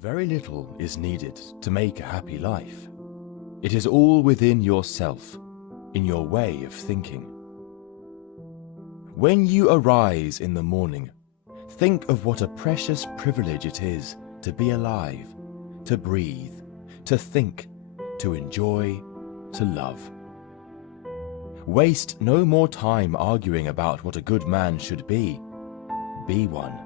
Very little is needed to make a happy life. It is all within yourself, in your way of thinking. When you arise in the morning, think of what a precious privilege it is to be alive, to breathe, to think, to enjoy, to love. Waste no more time arguing about what a good man should be. Be one.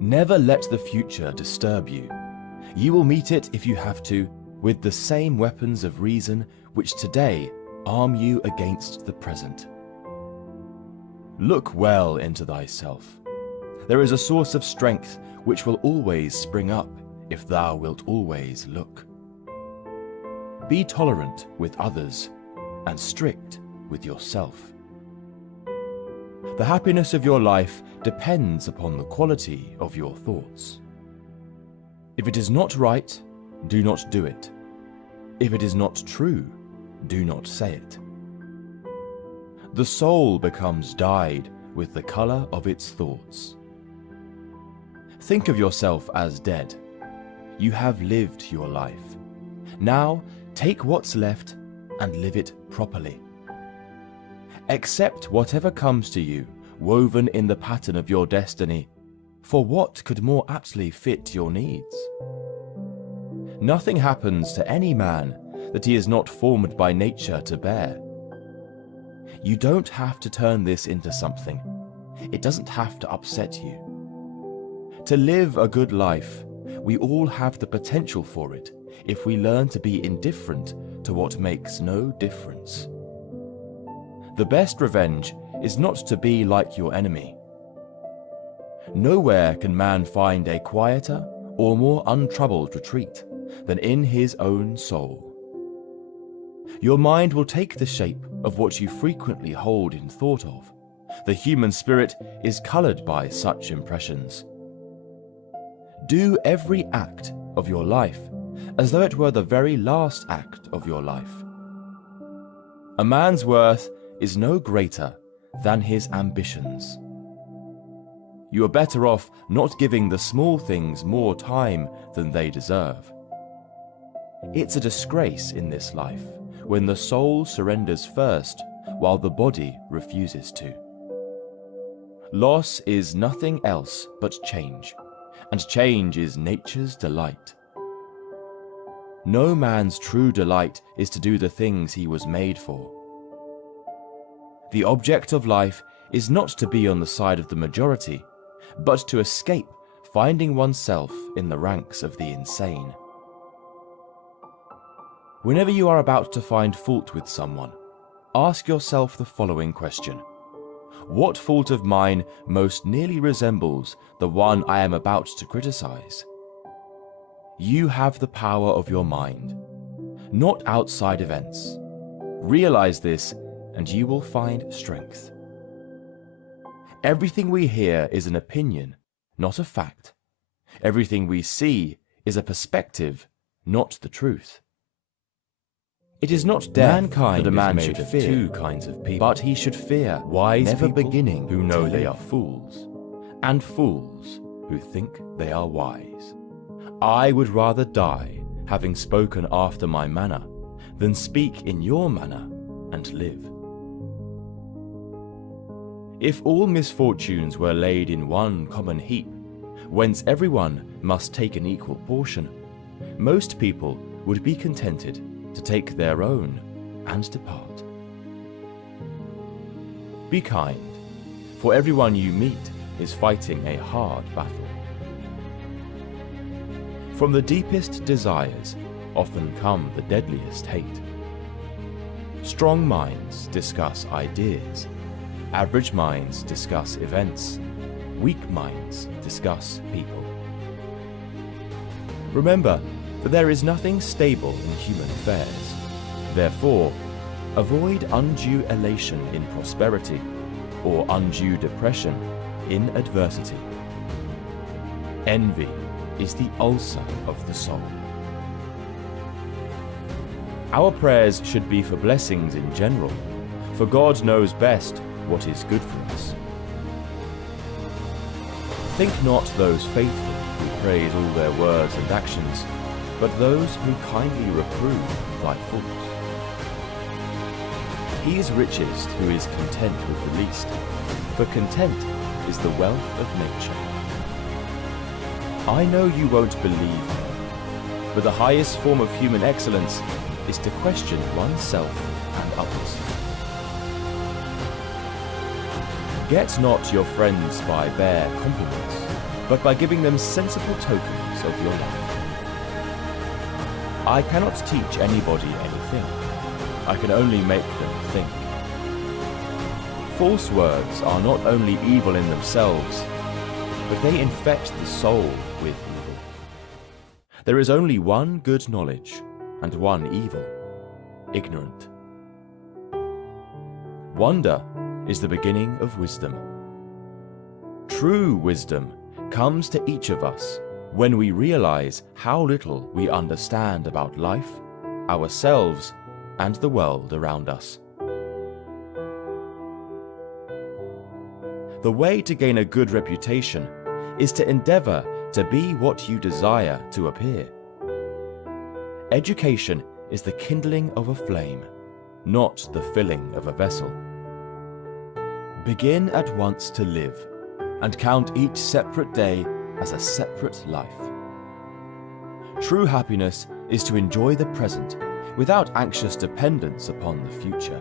Never let the future disturb you. You will meet it, if you have to, with the same weapons of reason which today arm you against the present. Look well into thyself. There is a source of strength which will always spring up if thou wilt always look. Be tolerant with others and strict with yourself. The happiness of your life depends upon the quality of your thoughts. If it is not right, do not do it. If it is not true, do not say it. The soul becomes dyed with the color of its thoughts. Think of yourself as dead. You have lived your life. Now take what's left and live it properly. Accept whatever comes to you, woven in the pattern of your destiny, for what could more aptly fit your needs? Nothing happens to any man that he is not formed by nature to bear. You don't have to turn this into something. It doesn't have to upset you. To live a good life, we all have the potential for it if we learn to be indifferent to what makes no difference. The best revenge is not to be like your enemy. Nowhere can man find a quieter or more untroubled retreat than in his own soul. Your mind will take the shape of what you frequently hold in thought of. The human spirit is colored by such impressions. Do every act of your life as though it were the very last act of your life. A man's worth is no greater than his ambitions. You are better off not giving the small things more time than they deserve. It's a disgrace in this life when the soul surrenders first while the body refuses to. Loss is nothing else but change, and change is nature's delight. No man's true delight is to do the things he was made for. The object of life is not to be on the side of the majority, but to escape finding oneself in the ranks of the insane. Whenever you are about to find fault with someone, ask yourself the following question: what fault of mine most nearly resembles the one I am about to criticize? You have the power of your mind, not outside events. Realize this, and you will find strength. Everything we hear is an opinion, not a fact. Everything we see is a perspective, not the truth. It is not mankind that a man should fear two kinds of people, but he should fear wise never people beginning who know they are fools, and fools who think they are wise. I would rather die having spoken after my manner than speak in your manner and live. If all misfortunes were laid in one common heap, whence everyone must take an equal portion, most people would be contented to take their own and depart. Be kind, for everyone you meet is fighting a hard battle. From the deepest desires often come the deadliest hate. Strong minds discuss ideas. Average minds discuss events. Weak minds discuss people. Remember that there is nothing stable in human affairs. Therefore, avoid undue elation in prosperity or undue depression in adversity. Envy is the ulcer of the soul. Our prayers should be for blessings in general, for God knows best what is good for us. Think not those faithful who praise all their words and actions, but those who kindly reprove thy faults. He is richest who is content with the least, for content is the wealth of nature. I know you won't believe me, but the highest form of human excellence is to question oneself and others. Get not your friends by bare compliments, but by giving them sensible tokens of your love. I cannot teach anybody anything. I can only make them think. False words are not only evil in themselves, but they infect the soul with evil. There is only one good knowledge and one evil, ignorant. Wonder is the beginning of wisdom. True wisdom comes to each of us when we realize how little we understand about life, ourselves, and the world around us. The way to gain a good reputation is to endeavor to be what you desire to appear. Education is the kindling of a flame, not the filling of a vessel. Begin at once to live, and count each separate day as a separate life. True happiness is to enjoy the present without anxious dependence upon the future.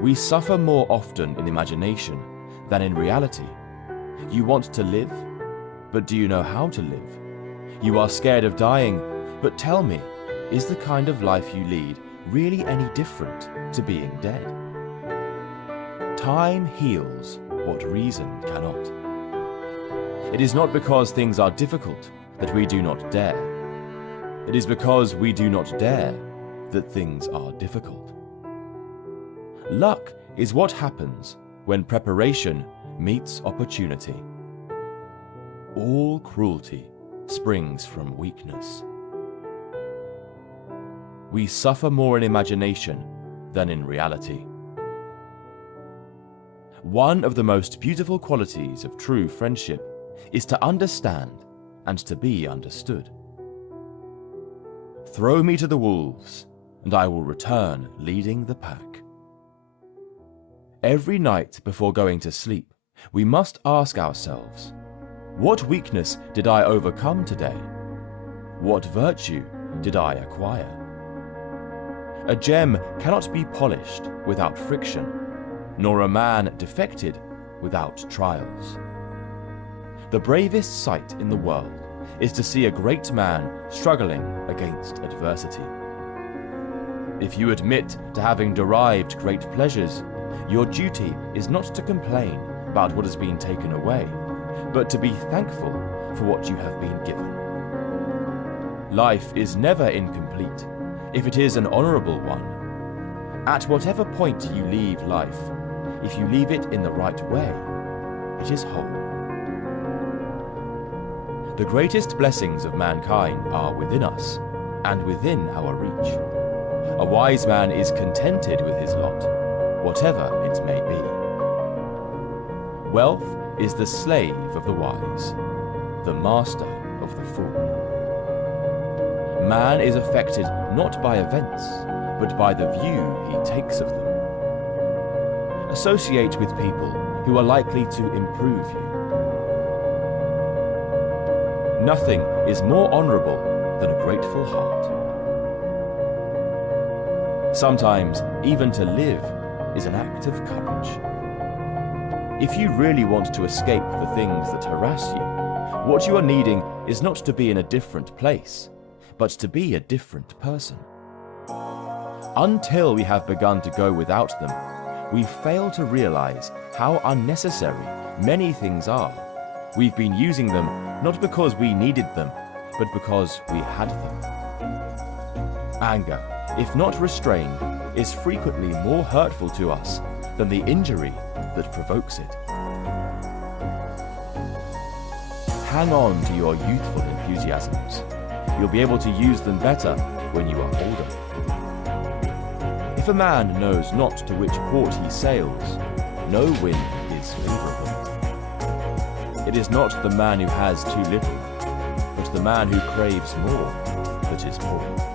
We suffer more often in imagination than in reality. You want to live, but do you know how to live? You are scared of dying, but tell me, is the kind of life you lead really any different to being dead? Time heals what reason cannot. It is not because things are difficult that we do not dare. It is because we do not dare that things are difficult. Luck is what happens when preparation meets opportunity. All cruelty springs from weakness. We suffer more in imagination than in reality. One of the most beautiful qualities of true friendship is to understand and to be understood. Throw me to the wolves, and I will return leading the pack. Every night before going to sleep, we must ask ourselves, what weakness did I overcome today? What virtue did I acquire? A gem cannot be polished without friction, nor a man defected without trials. The bravest sight in the world is to see a great man struggling against adversity. If you admit to having derived great pleasures, your duty is not to complain about what has been taken away, but to be thankful for what you have been given. Life is never incomplete if it is an honorable one. At whatever point you leave life, if you leave it in the right way, it is whole. The greatest blessings of mankind are within us and within our reach. A wise man is contented with his lot, whatever it may be. Wealth is the slave of the wise, the master of the fool. Man is affected not by events, but by the view he takes of them. Associate with people who are likely to improve you. Nothing is more honorable than a grateful heart. Sometimes, even to live is an act of courage. If you really want to escape the things that harass you, what you are needing is not to be in a different place, but to be a different person. Until we have begun to go without them, we fail to realize how unnecessary many things are. We've been using them not because we needed them, but because we had them. Anger, if not restrained, is frequently more hurtful to us than the injury that provokes it. Hang on to your youthful enthusiasms. You'll be able to use them better when you are older. If a man knows not to which port he sails, no wind is favorable. It is not the man who has too little, but the man who craves more that is poor.